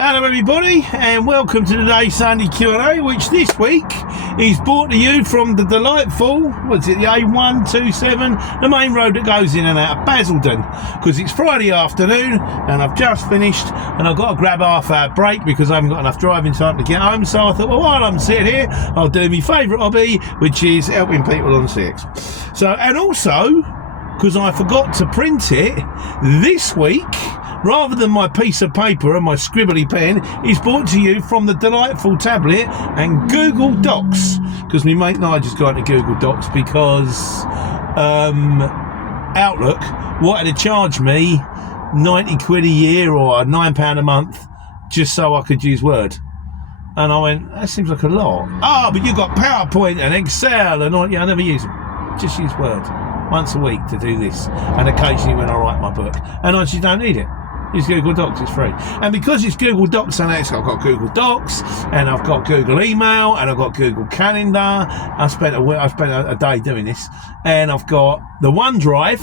Hello everybody and welcome to today's Sunday Q&A, which this week is brought to you from the delightful, what's it, the A127, the main road that goes in and out of Basildon, because it's Friday afternoon and I've just finished and I've got to grab a half-hour break because I haven't got enough driving time to get home. So I thought, well, while I'm sitting here, I'll do my favourite hobby, which is helping people on the CX. So, and also, because I forgot to print it, this week, rather than my piece of paper and my scribbly pen, is brought to you from the delightful tablet and Google Docs, because my mate Nigel's got into Google Docs because Outlook wanted to charge me 90 quid a year or £9 a month just so I could use Word. And I went, that seems like a lot. Oh, but you've got PowerPoint and Excel and all. Yeah, I never use them. Just use Word once a week to do this, and occasionally when I write my book. And I just don't need it. It's Google Docs, it's free. And because it's Google Docs, and I've got Google Docs, and I've got Google Email, and I've got Google Calendar. I spent a day doing this. And I've got the OneDrive,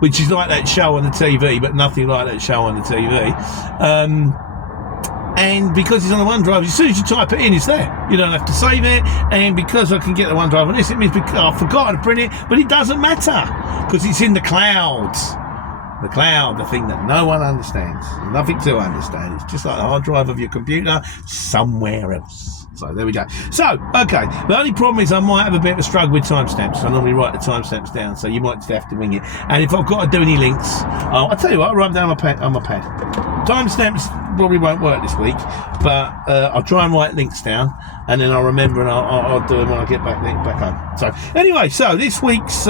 which is like that show on the TV, but nothing like that show on the TV. And because it's on the OneDrive, as soon as you type it in, it's there. You don't have to save it. And because I can get the OneDrive on this, it means because I've forgotten to print it, but it doesn't matter because it's in the clouds. The cloud, the thing that no one understands. Nothing to understand. It's just like the hard drive of your computer somewhere else. So there we go. So, okay. The only problem is I might have a bit of a struggle with timestamps. I normally write the timestamps down, so you might just have to wing it. And if I've got to do any links, I'll tell you what, I'll write them down on my pad. Timestamps probably won't work this week, but I'll try and write links down, and then I'll remember and I'll do them when I get back home. So anyway, so this week's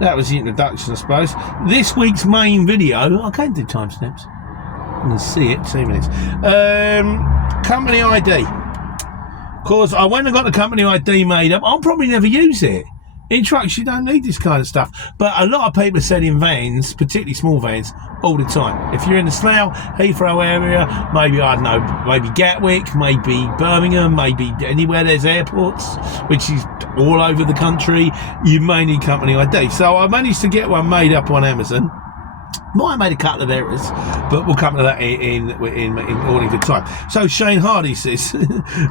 that was the introduction, I suppose. This week's main video, I can't do timestamps. I'm going to see it, 2 minutes. Company ID. Because I went and got the company ID made up. I'll probably never use it. In trucks, you don't need this kind of stuff. But a lot of people sell in vans, particularly small vans, all the time. If you're in the Slough, Heathrow area, maybe, I don't know, maybe Gatwick, maybe Birmingham, maybe anywhere there's airports, which is all over the country, you may need company ID. So I managed to get one made up on Amazon. Might have made a couple of errors, but we'll come to that in all in good time. So Shane Hardy says,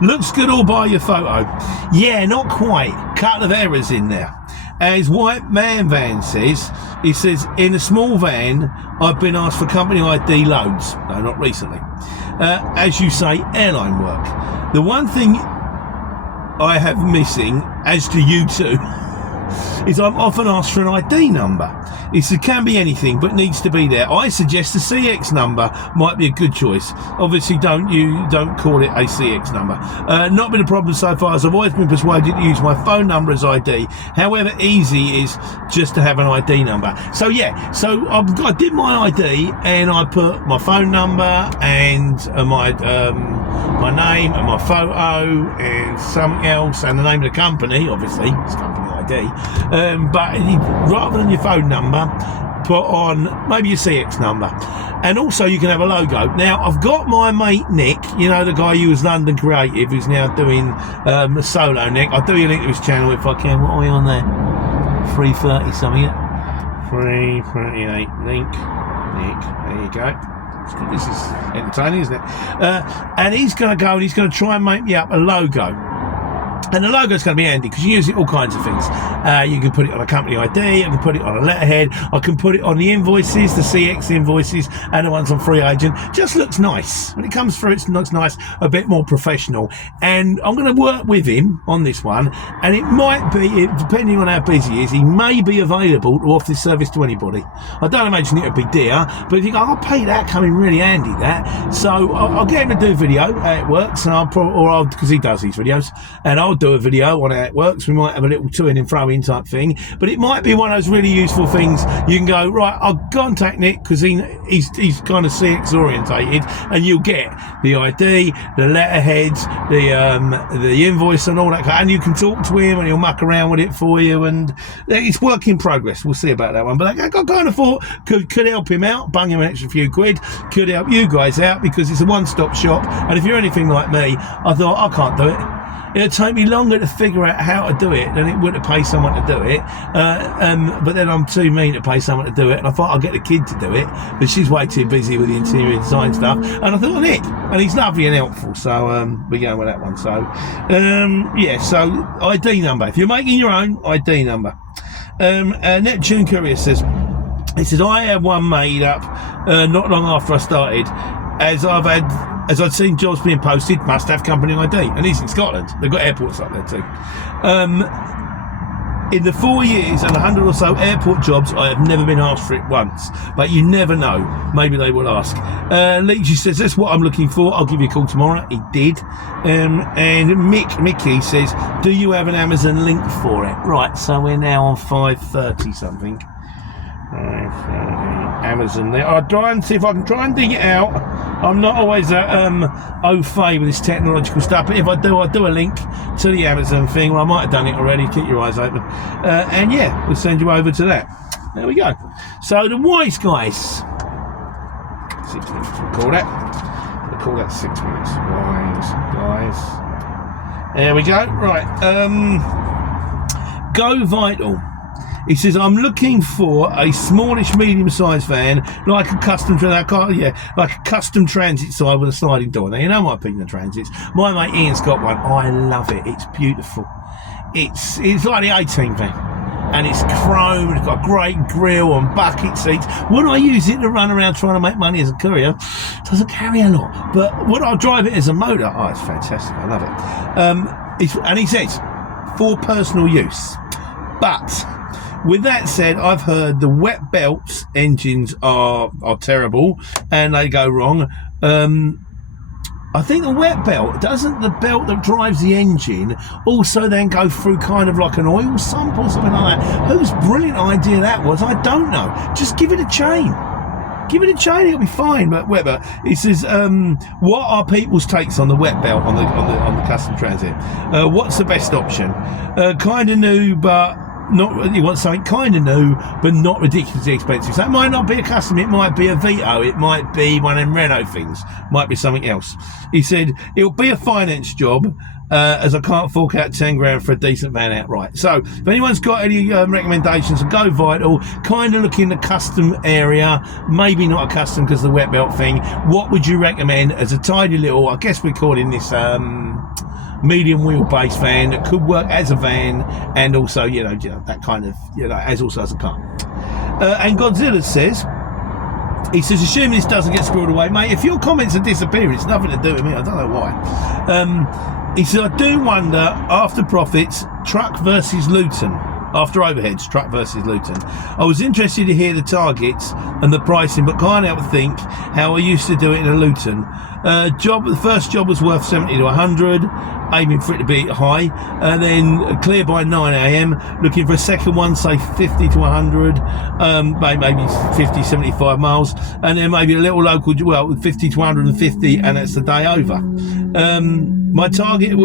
looks good all by your photo. Yeah, not quite. Couple of errors in there. As White Man Van says, he says, in a small van, I've been asked for company ID loads. No, not recently. As you say, airline work. The one thing I have missing, as do you two, is I'm often asked for an ID number. It can be anything, but needs to be there. I suggest a CX number might be a good choice. Obviously, don't call it a CX number. Not been a problem so far, as I've always been persuaded to use my phone number as ID. However easy is just to have an ID number. So yeah, so I did my ID and I put my phone number and my name and my photo and something else and the name of the company. Obviously, it's company ID. But rather than your phone number, put on maybe your CX number, and also you can have a logo. Now I've got my mate Nick, you know, the guy who was London Creative, who's now doing a solo. Nick, I'll do you a link to his channel if I can. What are we on there? 330 something. 338 link. Nick, there you go. This is entertaining, isn't it? And he's going to go and he's going to try and make me up a logo. And the logo's going to be handy because you use it all kinds of things. You can put it on a company ID, I can put it on a letterhead, I can put it on the invoices, the CX invoices, and the ones on Free Agent. Just looks nice. When it comes through, it looks nice, a bit more professional. And I'm going to work with him on this one, and it might be, depending on how busy he is, he may be available to offer this service to anybody. I don't imagine it would be dear, but if you go, I'll pay that, come in really handy, that. So I'll get him to do a video how it works, and because he does these videos, and I'll do a video on how it works. We might have a little to in and throw in type thing, but it might be one of those really useful things. You can go, right, I'll contact Nick because he's kind of CX orientated, and you'll get the ID, the letterheads, the invoice and all that, and you can talk to him and he'll muck around with it for you, and it's work in progress. We'll see about that one, but I kind of thought could help him out, bung him an extra few quid, could help you guys out because it's a one-stop shop. And if you're anything like me, I thought I can't do it. It'll take me longer to figure out how to do it than it would to pay someone to do it. But then I'm too mean to pay someone to do it, and I thought I'd get the kid to do it, but she's way too busy with the interior design stuff. And I thought, Nick, and he's lovely and helpful, so we're going with that one. So yeah, so ID number. If you're making your own, ID number. Neptune Courier says, he said, I had one made up not long after I started, as I'd seen jobs being posted, must have company ID, and he's in Scotland. They've got airports up there too. In the 4 years and 100 or so airport jobs, I have never been asked for it once, but you never know. Maybe they will ask. Leachy says, that's what I'm looking for. I'll give you a call tomorrow. He did. And Mickey says, do you have an Amazon link for it? Right, so we're now on 5:30 something. Amazon there. I'll try and see if I can try and dig it out. I'm not always au fait with this technological stuff, but if I do, I'll do a link to the Amazon thing. Well, I might have done it already. Keep your eyes open. And yeah, we'll send you over to that. There we go. So the Wise Guys. 6 minutes. We'll call that 6 minutes. Wise Guys. There we go. Right. Go Vital. He says, I'm looking for a smallish, medium-sized van, like a custom transit side with a sliding door. Now, you know my opinion of transits. My mate Ian's got one. I love it. It's beautiful. It's like the 18 van. And it's chrome, it's got a great grille and bucket seats. Would I use it to run around trying to make money as a courier? It doesn't carry a lot. But would I drive it as a motor? Oh, it's fantastic. I love it. And he says, for personal use. But with that said, I've heard the wet belts engines are terrible and they go wrong. I think the wet belt, doesn't the belt that drives the engine also then go through kind of like an oil sump or something like that? Whose brilliant idea that was, I don't know. Just give it a chain. Give it a chain, it'll be fine. But whatever. He says, what are people's takes on the wet belt on the custom transit? What's the best option? Kind of new, but not. You want something kind of new, but not ridiculously expensive. So it might not be a custom. It might be a Vito. It might be one of them Renault things. Might be something else. He said it'll be a finance job, as I can't fork out 10 grand for a decent van outright. So if anyone's got any recommendations, Go Vital. Kind of look in the custom area. Maybe not a custom because of the wet belt thing. What would you recommend as a tidy little? I guess we're calling this medium wheelbase van that could work as a van and also you know that kind of as also as a car. And Godzilla says, he says, assuming this doesn't get squirreled away, mate, if your comments are disappearing, it's nothing to do with me. I don't know why. He said, I do wonder, after profits, truck versus Luton. After overheads, truck versus Luton. I was interested to hear the targets and the pricing, but can't help but think how I used to do it in a Luton. The first job was worth 70 to 100, aiming for it to be high, and then clear by 9 a.m. Looking for a second one, say 50 to 100, maybe 50, 75 miles, and then maybe a little local, 50 to 150, and that's the day over. My target.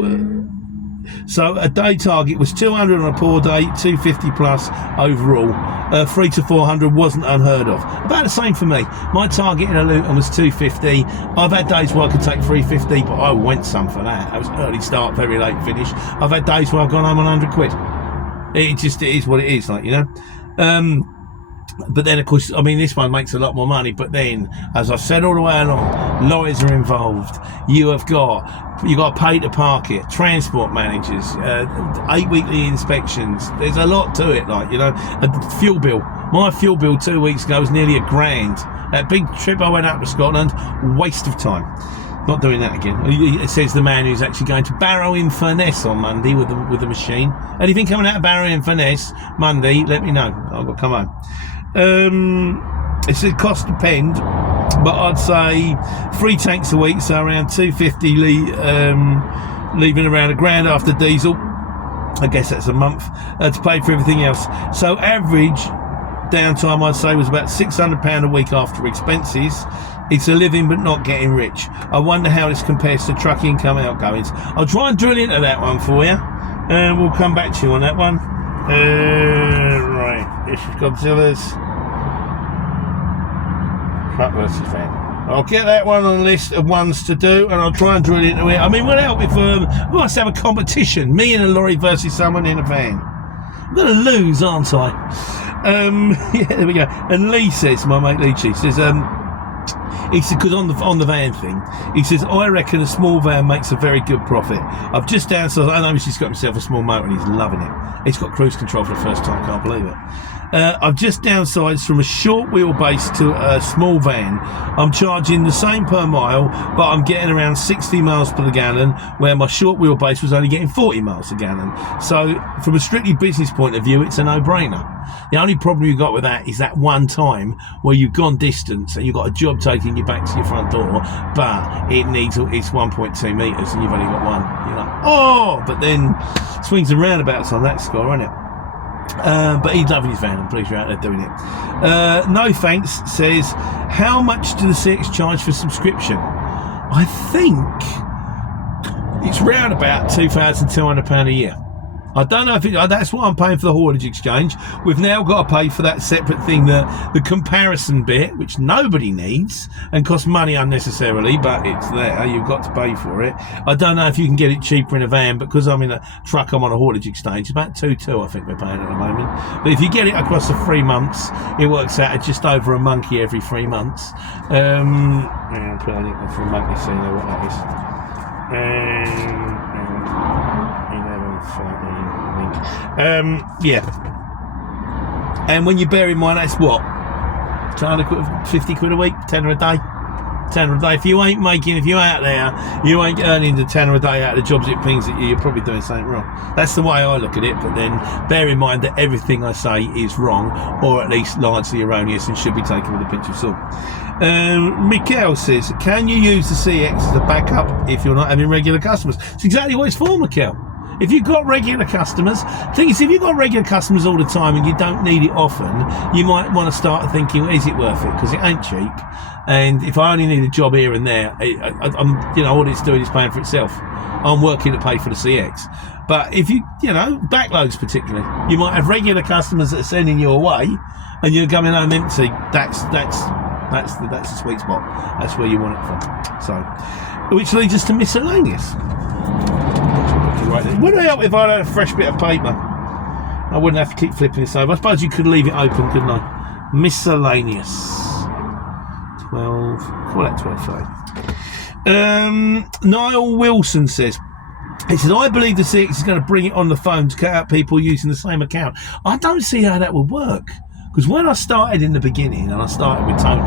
So a day target was 200 on a poor day, 250 plus overall. 300 to 400 wasn't unheard of. About the same for me. My target in a Luton was 250. I've had days where I could take 350, but I went some for that. That was early start, very late finish. I've had days where I've gone home on 100 quid. It is what it is, like, you know. But then, of course, I mean, this one makes a lot more money. But then, as I've said all the way along, lawyers are involved. You've got to pay to park it. Transport managers, 8 weekly inspections. There's a lot to it, like, you know. A fuel bill. My fuel bill 2 weeks ago was nearly £1,000. That big trip I went up to Scotland, waste of time. Not doing that again. It says the man who's actually going to Barrow in Furness on Monday with the machine. Anything coming out of Barrow in Furness Monday, let me know. I've got to come home. It said cost depend, but I'd say 3 tanks a week, so around 250, leaving around £1,000 after diesel. I guess that's a month to pay for everything else. So average downtime, I'd say, was about £600 a week after expenses. It's a living but not getting rich. I wonder how this compares to truck income outgoings. I'll try and drill into that one for you, and we'll come back to you on that one. Right, this is Godzilla's truck versus van. I'll get that one on the list of ones to do, and I'll try and drill into it. I mean, what else if we must have a competition, me in a lorry versus someone in a van. I'm going to lose, aren't I? Yeah, there we go. And Lee says, my mate Lee says, he said, because on the van thing, he says, I reckon a small van makes a very good profit. I've just downsized. I know he's got himself a small motor and he's loving it. He's got cruise control for the first time, can't believe it. I've just downsized from a short wheelbase to a small van. I'm charging the same per mile, but I'm getting around 60 miles per gallon, where my short wheelbase was only getting 40 miles a gallon. So from a strictly business point of view, it's a no-brainer. The only problem you've got with that is that one time where you've gone distance and you've got a job taking you back to your front door, but it's 1.2 metres and you've only got one. You're like, oh, but then swings and roundabouts on that score, isn't it? But he's loving his van. I'm pleased you're out there doing it. No thanks says, how much do the CX charge for subscription? I think it's round about £2,200 a year. I don't know if that's what I'm paying for the haulage exchange. We've now got to pay for that separate thing, the comparison bit, which nobody needs and costs money unnecessarily, but it's there. You've got to pay for it. I don't know if you can get it cheaper in a van, because I'm in a truck, I'm on a haulage exchange. It's about 2.2 I think we're paying at the moment. But if you get it across the 3 months, it works out at just over a monkey every 3 months. I'll put a link for a monkey so you know what that is. 11:13 link. Yeah. And when you bear in mind, that's what, 50 quid a week, tenner a day. Tenner a day. If you ain't out there, you ain't earning the tenner a day out of the jobs it pings at you, you're probably doing something wrong. That's the way I look at it, but then bear in mind that everything I say is wrong, or at least largely erroneous, and should be taken with a pinch of salt. Mikhail says, can you use the CX as a backup if you're not having regular customers? It's exactly what it's for, Mikhail. If you've got regular customers, the thing is, if you've got regular customers all the time and you don't need it often, you might want to start thinking, well, is it worth it? Because it ain't cheap. And if I only need a job here and there, I'm, all it's doing is paying for itself. I'm working to pay for the CX. But if backloads particularly, you might have regular customers that are sending you away, and you're coming home empty. That's the sweet spot. That's where you want it from. So, which leads us to miscellaneous. Would it help if I had a fresh bit of paper? I wouldn't have to keep flipping this over. I suppose you could leave it open, couldn't I? Miscellaneous. 12. Call that 12. Niall Wilson says, he says, I believe the CX is going to bring it on the phone to cut out people using the same account. I don't see how that would work. Because when I started in the beginning, and I started with Tony,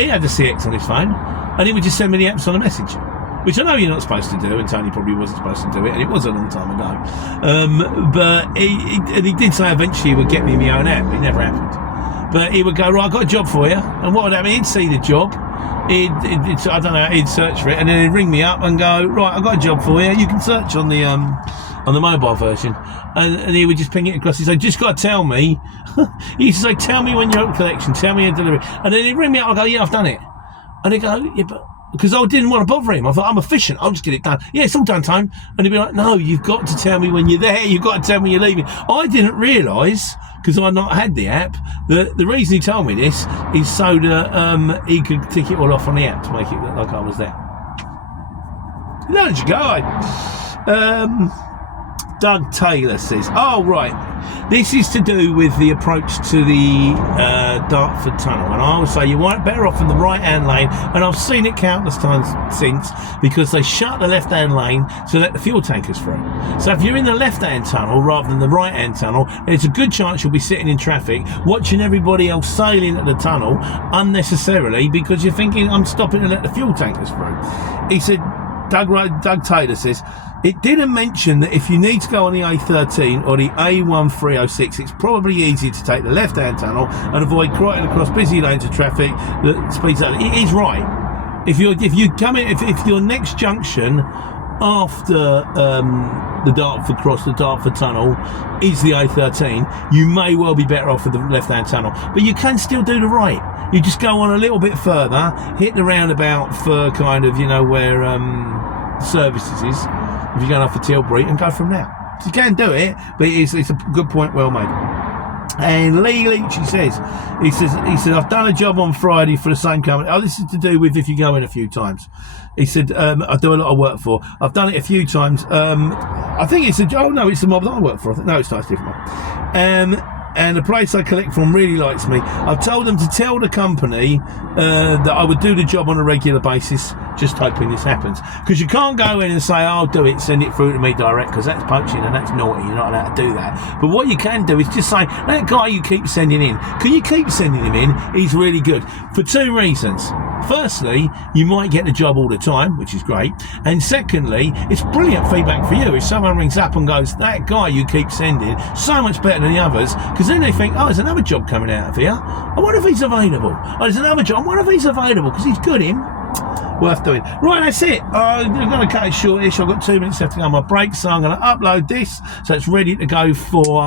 he had the CX on his phone, and he would just send me the apps on a message. Which I know you're not supposed to do, and Tony probably wasn't supposed to do it, and it was a long time ago. But he did say eventually he would get me my own app. It never happened. But he would go, right, I've got a job for you. And what would happen? He'd see the job. I don't know, he'd search for it, and then he'd ring me up and go, right, I've got a job for you. You can search on the mobile version. And he would just ping it across. He'd say, just got to tell me. He used to say, tell me when you're at collection, tell me your delivery. And then he'd ring me up and go, yeah, I've done it. And he'd go, yeah, but... Because I didn't want to bother him. I thought, I'm efficient, I'll just get it done. Yeah, it's all done, Tone. And he'd be like, no, you've got to tell me when you're there. You've got to tell me when you're leaving. I didn't realise, because I'd not had the app, that the reason he told me this is so that he could tick it all off on the app to make it look like I was there. There you go. Doug Taylor says, oh, right. This is to do with the approach to the Dartford Tunnel. And I would say you're better off in the right-hand lane. And I've seen it countless times since, because they shut the left-hand lane to let the fuel tankers through. So if you're in the left-hand tunnel rather than the right-hand tunnel, there's a good chance you'll be sitting in traffic watching everybody else sailing at the tunnel unnecessarily, because you're thinking, I'm stopping to let the fuel tankers through. He said, Doug Taylor says, it didn't mention that if you need to go on the A13 or the A1306, it's probably easier to take the left-hand tunnel and avoid crowding across busy lanes of traffic that speeds up. It is right. If your next junction after the Dartford Tunnel is the A13, you may well be better off with the left-hand tunnel, but you can still do the right. You just go on a little bit further, hit the roundabout for kind of, where services is, if you're going off for Tilbury, and go from there. So you can do it, but it's a good point well made. And Lee Leach, he says, I've done a job on Friday for the same company. Oh, this is to do with if you go in a few times. He said, I do a lot of work for. I've done it a few times. I think it's it's the mob that I work for. No, it's not, it's a different one. And the place I collect from really likes me. I've told them to tell the company that I would do the job on a regular basis, just hoping this happens. Because you can't go in and say, I'll do it, send it through to me direct, because that's poaching and that's naughty. You're not allowed to do that. But what you can do is just say, that guy you keep sending in, can you keep sending him in? He's really good. For two reasons. Firstly, you might get the job all the time, which is great. And secondly, it's brilliant feedback for you. If someone rings up and goes, that guy you keep sending, so much better than the others, because then they think, oh, there's another job coming out of here. I wonder if he's available. Oh, there's another job. I wonder if he's available, because he's good, him. Worth doing. Right, that's it. I'm going to cut it shortish. I've got 2 minutes left to go on my break, so I'm going to upload this so it's ready to go for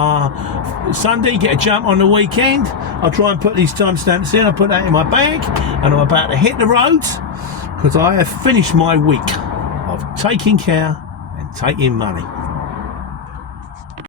Sunday. Get a jump on the weekend. I'll try and put these timestamps in. I'll put that in my bag, and I'm about to hit the roads because I have finished my week of taking care and taking money.